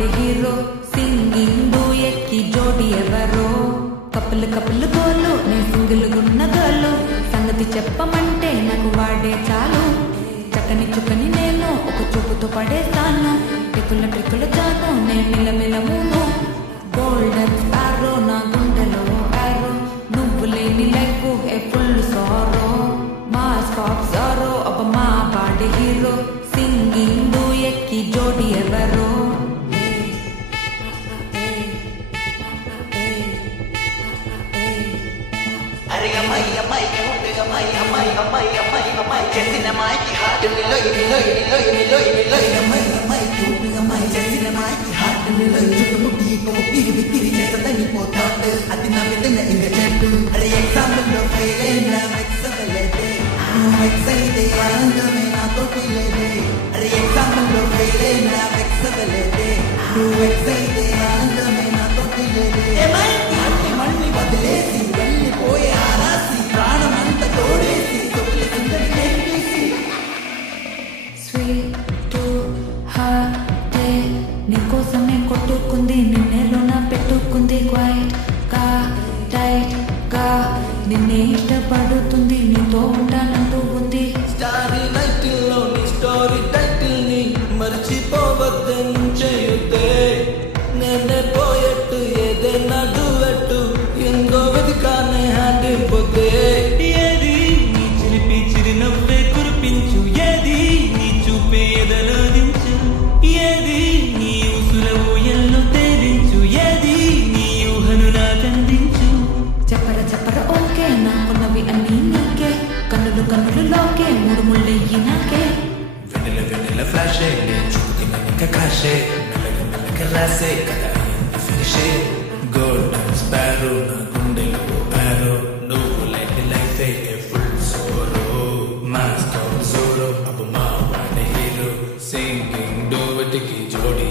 వాడే hero singing duvet కి జోడి ఎవరో కప్పులు కప్పులు గోలు నేను సింగిల్ గున్న గోలు సంగతి చెప్పమంటే నాకు వాడే చాలు చక్కని చుక్కని నేను ఒక చూపుతో పడేస్తాను ట్రిక్కుల ట్రిక్కుల చాను నేను మిలమిలమును గోల్డెన్ స్పారో నా గుండెలో ఆరో నువ్వు లేని life A full sorrow mask of sorrow అబ్బ మా వాడే హీరో సింగింగ్ డూయట్ కి జోడి ఎవరో చేసిన మాయకి హార్ట్ నిలోయి నిలోయి నిలోయి నిలోయి నిలోయి అమ్మాయి చూపుగా చేసిన మాయకి హార్ట్ నిలోయి చుట్టుముట్టి కొమ్ముకిరి విక్కిరి చేసదని పోతాడు అది నా విధన ఇంక చెప్పు అరే ఎగ్జాంపుల్ లో ఫెయిల్ అయినా వెక్సవలేదే వెక్సైతే ఆనందమే నాతో లేదే అరే ఎగ్జాంపుల్ లో ఫెయిల్ అయినా వెక్సవలేదే వెక్సైతే ఆనందమే నాతో లేదే మళ్ళీ వదిలేసి వెళ్ళిపోయే ఆరాసి ప్రాణం అంతా తోడేసి నీకోసమే కొట్టుకుంది నిన్నెలోన పెట్టుకుంది క్వైట్ గా టైట్ గా నిన్నే ఇష్టపడుతుంది నీతో ఉంటానంటూ ఉంది స్టారీ టైటిల్ లోని స్టోరీ టైటిల్ ని మర్చిపోవద్దని చేయుతే నేనే పోయట్టు ఏదైనా డువెట్టు ఎందో వెతికానే హ్యాండిపోతే ఏది నీ చిలిపి చిరునవ్వే కురిపించు ఏది నీ చూపే ఎదలోదించు ఏది నీ ఉసుల ఊయల్లో తేలించు ఏది నీ ఊహను నాకందించు చెప్పర చెప్పర ఓకే నాకున్నవి అన్నీ నీకే కన్నులు కన్నులు లోకే మూడు ముళ్ళెయ్యి నాకే వెన్నెల వెన్నెల ఫ్లాషే నేను చూపుతున్నా ఇంకా క్రాషే మెల్లగా మెల్లగా రాసే కదా ఫినిషే గోల్డెన్ స్పారో నా గుండెలో పారో నువ్వు light life A full sorrow mask of sorrow అబ్బ మా వాడే హీరో సింగింగ్ డూవెట్ కి జోడి